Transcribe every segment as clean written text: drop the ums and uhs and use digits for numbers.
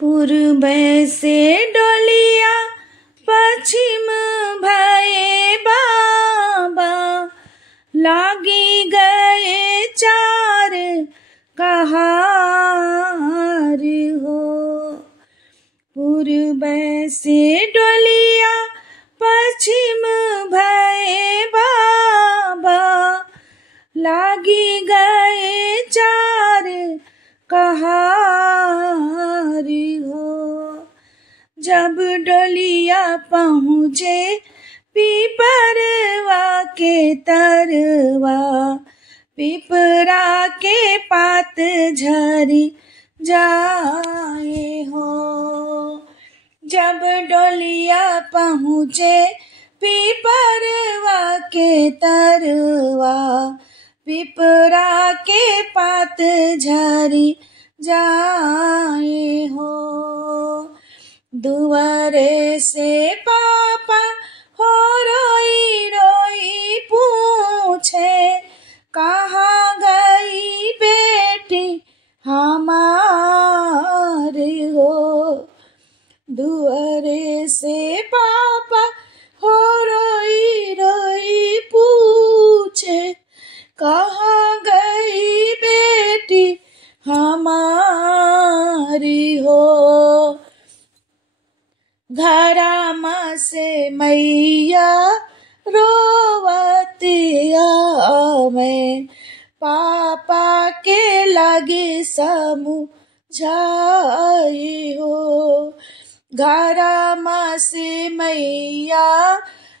पूर्व से डोलिया पश्चिम भये बाबा, लागी गए चार कहार हो। पूर्व से डोलिया पश्चिम भये बाबा, लागी गए चार कहार हो। जब डोलिया पहुँचे पिपरवा के तरवा, पिपरा के पात झरी जाए हो। जब डोलिया पहुँचे पिपरवा के तरवा, पिपरा के पात झरी जाए हो। दुआरे से पापा हो रोई रोई पूछे, कहाँ गई बेटी हमारी हो। दुआरे से पापा हो रोई रोई पूछे, कहाँ गई बेटी हमारी हो। घरामा से मैया रोवतिया में, पापा के लगे समझाए हो। घरामा से मैया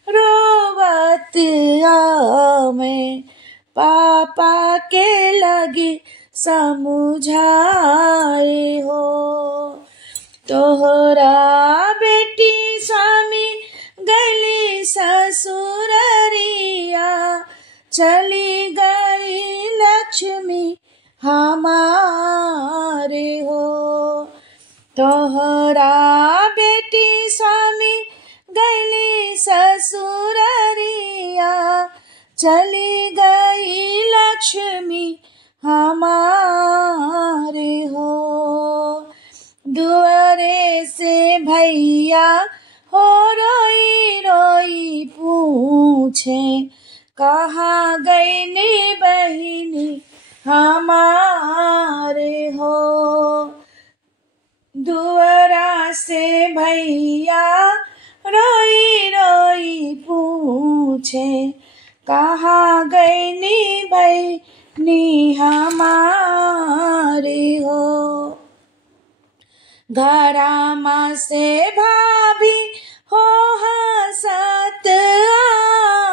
रोवतिया में, पापा के लगे समझाए हो। तोहरा बेटी स्वामी गली ससुररिया, चली गई लक्ष्मी हमारे हो। तोहरा बेटी स्वामी गली ससुररिया, चली गई लक्ष्मी हमारे हो। दुआरे से भैया हो रोई रोई पूछे, कहाँ गईनी बहिनी हमारे हो। दुआरा से भैया रोई रोई पूछे, कहाँ गईनी बहिनी हमारे हो। घरामा से भाभी हो हंसत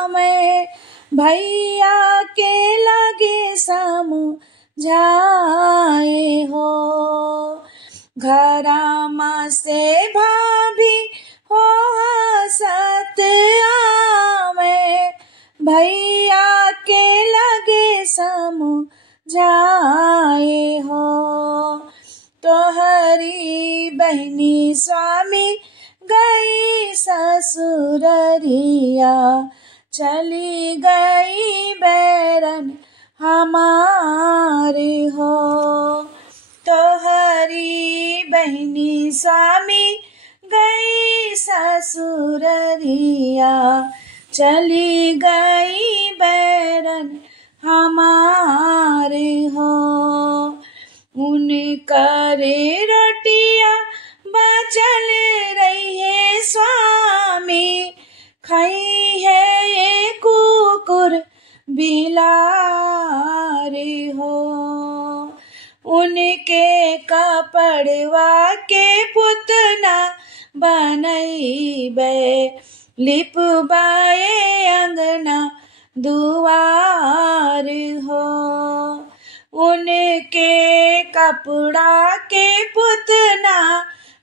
आमे, भैया के लगे समझाए हो। घरामा से भाभी हो हंसत आमे, भैया के लगे समझाए हो। तोहरी बहनी स्वामी गई ससुररिया, चली गई बैरन हमारे हो। तोहरी बहनी स्वामी गई ससुररिया, चली गई बैरन हमारे हो। उनकरे रोटिया बचल रही है स्वामी, खाई है ये कुकुर बिलारी हो। उनके कपड़वा के पुतना बनैबे, लिपबाए अंगना दुआर हो। उनके कपड़ा के पुतना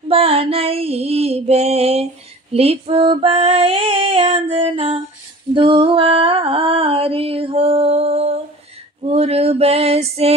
बनैबे, लिपबाए अंगना दुआर हो। पूर्व से